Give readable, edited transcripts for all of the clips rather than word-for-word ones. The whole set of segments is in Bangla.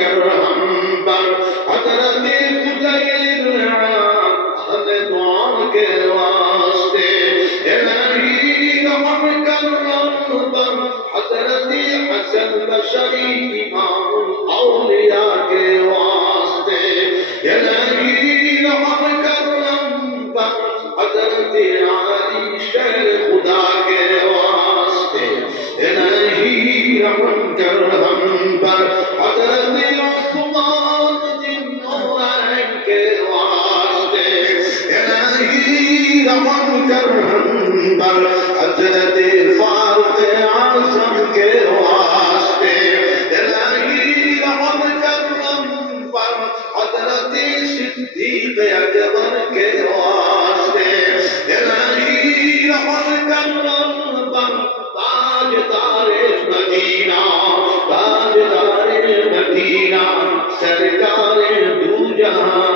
कर हम पर शरीफ इमामुल औलिया के वास्ते इलाही रहम करम पर हजरत आली शेर खुदा के वास्ते इलाही रहम करम पर हजरत उस्मान जिन्नौरैन के वास्ते इलाही रहम करम पर हजरत फारूक आज़म के वास्ते इलाही रहम करम पर हजरत सिद्दीक़ अकबर के वास्ते इलाही रहम करम पर ताजदारे मदीना सरकारे दू जहां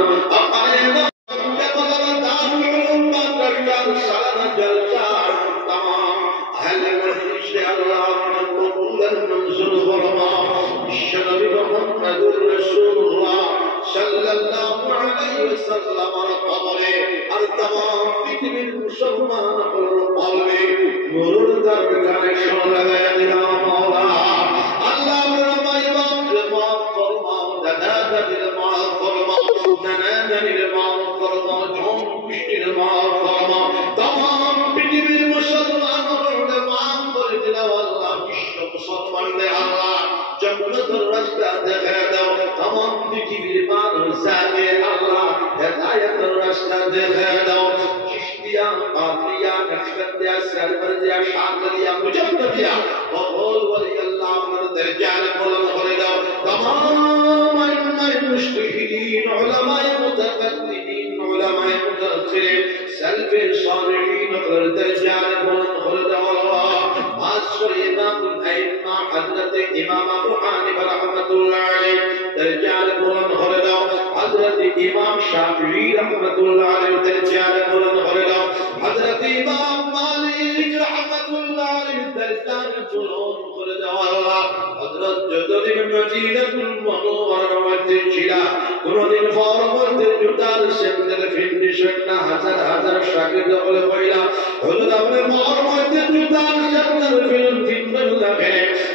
इमाम अबू हनीफा रहमतुल्लाह अलैह दरजात बुलंद करे दाओ हजरत इमाम शाफिई रहमतुल्लाह अलैह दरजात बुलंद करे दाओ हजरत इमाम मालिक रहमतुल्लाह अलैह दरजात बुलंद करे दाओ আল্লাহ হযরত যতদিন মদিনাতুল মুনাওয়ারার মধ্যে ছিলা কোনদিন ফরমতে জুতার সেন্ডেল ফিন্ডিশন না হাজার হাজার শাগির্দ বলে কইলা হযরত আপনি ফরমতে জুতার সেন্ডেল ফিন্ডিশন লাগে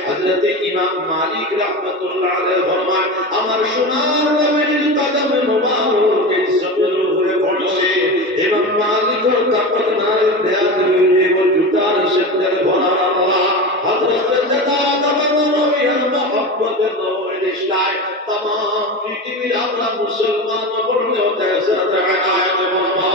हजरत इमाम मालिक रहमतुल्लाह अलैह फरमान আমার সোনার নবীর কদম মুবারক এই সবের উপরে পড়ছে ইমাম মালিকের কাপড় নারে দেয়া দিয়ে জুতার সেন্ডেল ভরা আল্লাহ হযরত জাদাত নবীর মহব্বতের নবীর ইসলাম तमाम পৃথিবীর আমরা মুসলমান পড়লে তাসাদ আয়াত বলবো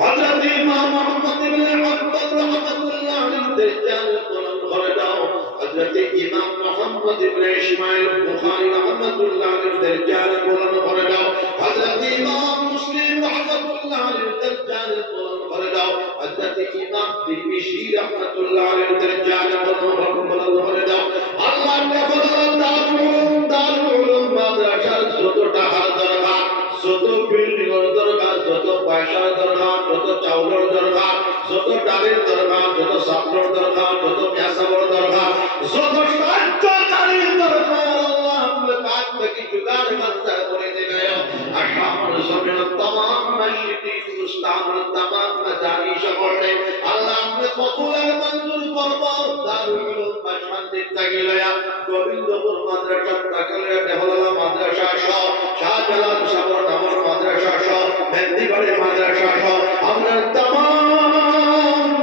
হযরত ইমাম মুহাম্মদ ইবনে আব্বাস রাহমাতুল্লাহ আলাইহি দরজাত বুলন্দ করে দাও हजरत इमाम मोहम्मद इब्ने इस्माइल बुखारी रहमतुल्लाह अलैहि दरजात बुलंद करे दाओ हजरत इमाम मुस्लिम रहमतुल्लाह अलैहि दरजात बुलंद करे दाओ हजरत इमाम तिरमिजी रहमतुल्लाह अलैहि दरजात बुलंद करे दाओ अल्लाह ने दारुल उलूम माद्रासा যত টাকার দরকার যত বিল্ডিংয়ের দরকার যত পয়সার দরকার যত চাউলের দরকার যত ডালের দরকার যত সাবলের দরকার যত পেঁয়াজের দরকার যত সাহায্যকারীর দরকার আল্লাহ আপনি কাজ থেকে জোগাড় করতে করে দিলেন আশামর জমিন तमाम মসজিদ মুস্তামর तमाम মাদানি শহরে আল্লাহ আপনি কবুল মঞ্জুর ফরমাও দারুল উলূম শান্তি তাগিলয়া গোবিন্দপুর মাদ্রাসা তাগিলয়া দেহলা মাদ্রাসা সহ শাহজালাল সাগর নামর মাদ্রাসা সহ মেহেন্দিগড়ে মাদ্রাসা সহ আমরা तमाम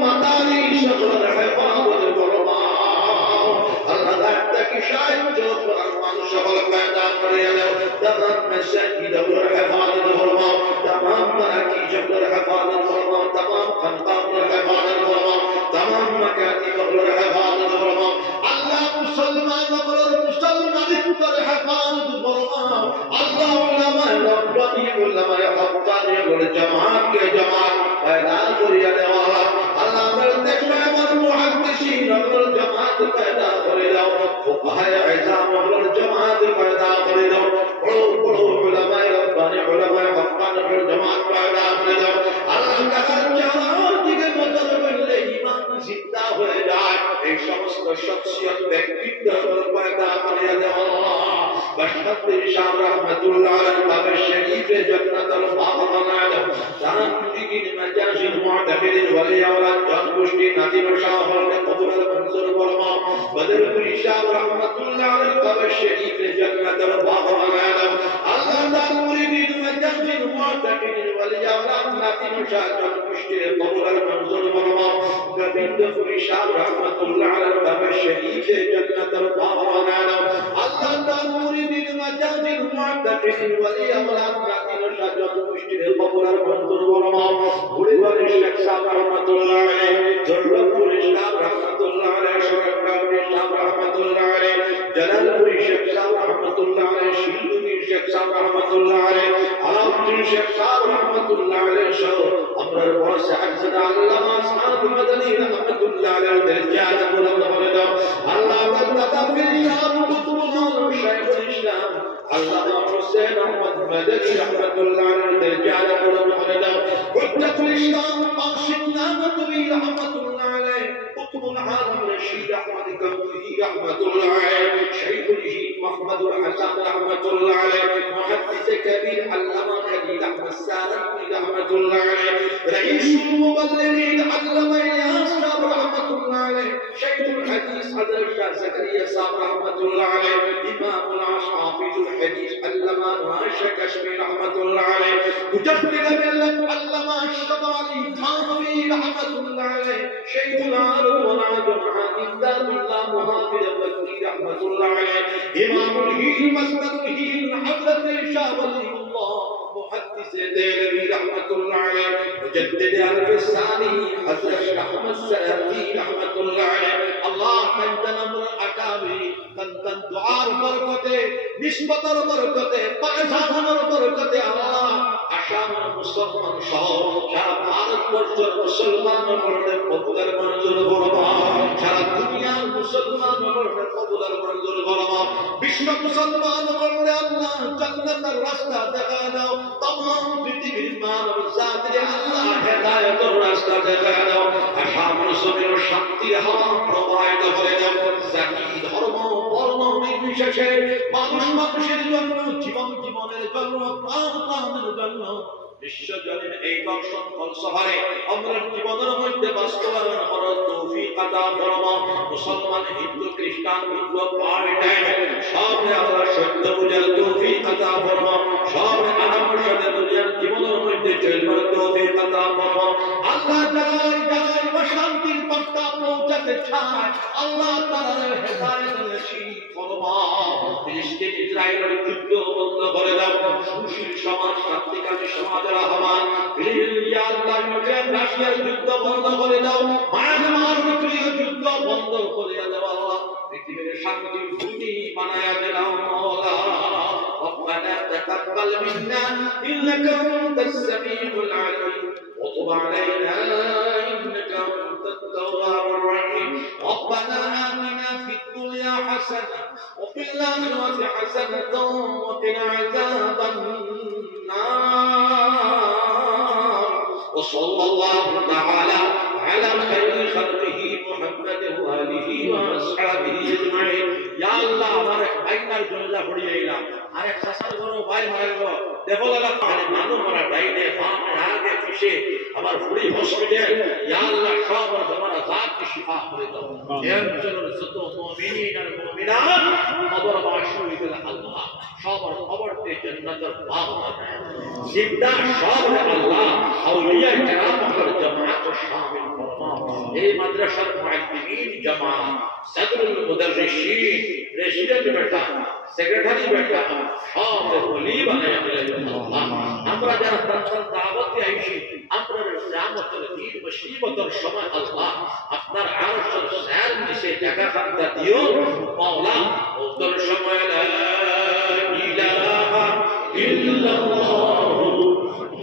মাদানি শহরের হেফাজত ফরমাও আল্লাহ তাকে সাহায্য করার মানুষ সকল পয়দা করে দাও तमाम মসজিদ ওর হেফাজত ফরমাও तमाम মারাকিজ ওর হেফাজত ফরমাও तमाम খানকাহ ওর হেফাজত ফরমাও तमाम মাকাতিব ওর হেফাজত ফরমাও আল্লাহ মুসলমান ওর মুসলমানদের হেফাজত ফরমাও আল্লাহ উলামা রব্বানি উলামা হক্কানি ওর জামাত কে জামাত পয়দা করিয়া দাও আল্লাহ আমাদের দেশে আমার মুহাদ্দিসিন ওর জামাত পয়দা করে দাও ফুকাহায়ে ইজাম ওর জামাত পয়দা করে দাও বড় বড় উলামা রব্বানি উলামা হক্কানি ওর জামাত পয়দা করে দাও আল্লাহ তাআলা চার দিকে নজর করলে ঈমান জিন্দা হয়ে যায় এই সমস্ত শখসিয়ত ব্যক্তিত্ব পয়দা করে দাও बशमत शाह रहमतुल्लाह अलैह कब्र शरीफ जन्नत और बाग बनाया जान की मजाजिल मुअतकिदिन वली औलाद जान गोष्ठी नादिर शाह ने कबूल मंजूर फरमा बदरुल शाह रहमतुल्लाह अलैह कब्र शरीफ जन्नत और बाग बनाया अल्लाह ताला मुरीदिन मजाजिल मुअतकिदिन वली औलाद नादिर शाह जान गोष्ठी कबूल मंजूर फरमा गोविंद शाह रहमतुल्लाह अलैह कब्र शरीफ जन्नत और बाग बनाया अल्लाह ताला मुरीदिन मजाजिल मुअतकिदिन वली औलाद नादिर शाह जान गोष्ठी कबूल मंजूर फरमा बुढ़े वाले शेख साहब रहमतुल्लाह अलैह जल्लपुर शाह रहमतुल्लाह अलैह शरफपुर शाह रहमतुल्लाह अलैह जलालपुर शेख साहब रहमतुल्लाह अलैह शिलपुर शेख साहब रहमतुल्लाह अलैह अलाउद्दीन शेख साहब रहमतुल्लाह अलैह शो अमर बहुत से अक्सर अल्लामा साहब मदनी रहमतुल्लाह अलैह दरजात बुलंद होने दो अल्लाह तआला फिर यार कुतुबुल शेख इस्लाम अल्लामा हुसैन अहमद मदनी रहमतुल्लाह अलैह दरजात बुलंद होने दो हुज्जतुल इस्लाम कासिम नामतुल्लाह रहमतुल्लाह अलैह कुतुबुल आलम रशीद अहमद गंगोही रहमतुल्लाह अलैह शहीदुल हीद मोहम्मद हसन रहमतुल्लाह अलैह मुहद्दिस कबीर अल्लामा खलील अहमद सारवी रहमतुल्लाह अलैह रईसुल मुबल्लिगीन अल्लामा इलियास साहब रहमतुल्लाह अलैह शहीदुल हदीस हजरत शाह ज़करिया साहब रहमतुल्लाह अलैह इमामुल हाफिजुल हदीस अल्लामा आशा कश्मीर रहमतुल्लाह अलैह मुजद्दिद मिल्लत अल्लामा अशरफ अली थानवी रहमतुल्लाह अलैह शहीदुल आलम वलादुल हादिदातुल्लाह मुहाफिज बकरी रहमतुल्लाह अलैह इमामुल हीद मसदुल हीद हजरत शाह वलीउल्लाह मुहद्दिस देलवी रहमतुल्लाह अलैह मुजद्दिद अल-फिसानी हजरत अहमद सलाती रहमतुल्लाह अलैह अल्लाह तंतनम अकाबी तंतन दुआर बरकते निस्बतर बरकते पाजानर बरकते अल्लाह आशाम मुसलमान सह सारा भारतवर्षের মুসলমানদের কবুলের মঞ্জুর ফরমা সারা দুনিয়ার মুসলমানদের কবুলের মঞ্জুর ফরমা বিশ্ব মুসলমানদের আল্লাহ জান্নাতের রাস্তা দেখা দাও तमाम পৃথিবীর মানব জাতির আল্লাহ হেদায়েতের রাস্তা দেখা দাও আশাম জমির শান্তির হাওয়া প্রবাহিত করে দাও জাতি ধর্ম বর্ণ নির্বিশেষে মানুষের জন্য জীবনের জন্য প্রাণের জন্য বিশ্বজনীন এই দর্শন ফলসফারে আমরা জীবনের মধ্যে বাস্তবায়ন করার তৌফিক আতা ফরমাও মুসলমান হিন্দু খ্রিস্টান বৌদ্ধ পার্টাই সবে আমরা সত্য বুঝার তৌফিক আতা ফরমাও সবে আরামের সাথে দুনিয়ার জীবনের মধ্যে চলবার তৌফিক আতা ফরমাও আল্লাহ তাআলা শান্তির বার্তা পৌঁছাতে চায় আল্লাহ তাআলার হেদায়েত নসিব ফরমাও ফিলিস্তিন ইসরায়েলের যুদ্ধ বন্ধ করে দাও সুশীল সমাজ শান্তিকামী সমাজের আহ্বান ইয়া আল্লাহ রাশিয়ার যুদ্ধ বন্ধ করে দাও মায়ানমার বিক্রিয় যুদ্ধ বন্ধ করে দাও আল্লাহ পৃথিবীর শান্তির ভূমি বানায়া দাও মাওলা ربنا تقبل منا إنك أنت السميع العليم وتب علينا إنك أنت التواب الرحيم ربنا آتنا في الدنيا حسنة وفي الآخرة حسنة وقنا عذاب النار وصلى الله تعالى على خير خلقه محمد وآله وأصحابه أجمعين يا الله हमारे भाईनार जोला पड़िएगा अरे ससुर गुरु भाई मारे को देखो लगा अरे मानो हमारा भाई ने सामने आगे पीछे हमार पूरी हॉस्पिटल या अल्लाह सब और हमारा जात की शिफा करे दो ये चलो सतो मुमिनीन और मुमिनात खबर बाशु इला अल्लाह सब और खबर ते जन्नत और बाग जिंदा सब अल्लाह औलिया किराम और जमात शामिल फरमाओ ए मदरसा मुअद्दिबीन जमात सदरुल मुदर्रिशीन प्रेसिडेंट बैठा सेक्रेटरी बैठा सब वली बनाया अल्लाह আমরা যারা তার দাওয়াতে আইছি আপনার কিয়ামতের দিন মুসিবতের সময় আল্লাহ আপনার আরশের ছায়ার নিচে জায়গা খান্তা দিও মাওলা ওদের সময় লা ইলাহা ইল্লাল্লাহ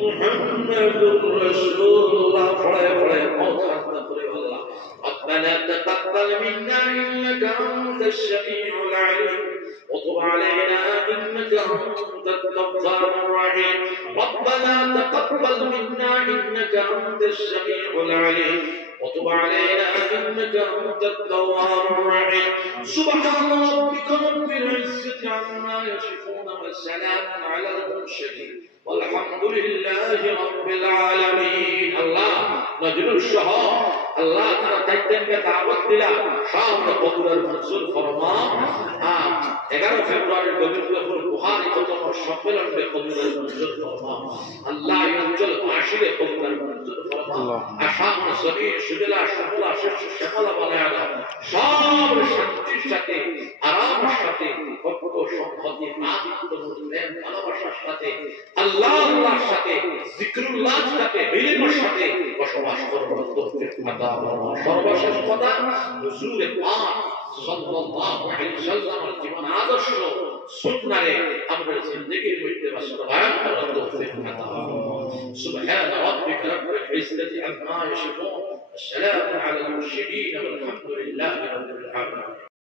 মুহাম্মাদুর রাসূলুল্লাহ পড়ে পড়ে খান্তা করে আল্লাহ ربنا تقبل منا إنك أنت السميع العليم وتب علينا إنك أنت التواب الرحيم ربنا تقبل منا إنك أنت السميع العليم وتب علينا إنك أنت التواب الرحيم سبحان ربك رب العزة عما يصفون والسلام على المرسلين والحمد لله رب العالمين الله نجل الشهر الله تعالى تجدن دعوت দিলা সব কবুলের মঞ্জুর ফরমা 11 ফেব্রুয়ারি রবীন্দ্রপুর বুখারী প্রথম সম্মেলনে কবুলের মঞ্জুর ফরমা আল্লাহ অঞ্চল আশিরে কবুলের মঞ্জুর ফরমা আশাম সবি সুজলা সুফলা শস্য শ্যামলা বানায়া দাও সব শান্তির সাথে আরামের সাথে ভক্ত সম্পত্তি আদিত্য মুসলিম ভালোবাসার সাথে আল্লাহর সাথে জিকরুল্লাহর সাথে বিলিমের সাথে বসবাস করবার তৌফিক আতা ফরমাও সর্বশেষ কথা হুজুর পাক সাল্লাল্লাহু আলাইহি ওয়াসাল্লামের জীবন আদর্শ সুন্নাহরে আমরা জিন্দেগির মধ্যে বাস্তবায়ন করার তৌফিক আতা ফরমাও সুবহান রাব্বিকা রাব্বিল ইজ্জাতি আম্মা ইয়াসিফুন السلام على المرسلين والحمد لله رب العالمين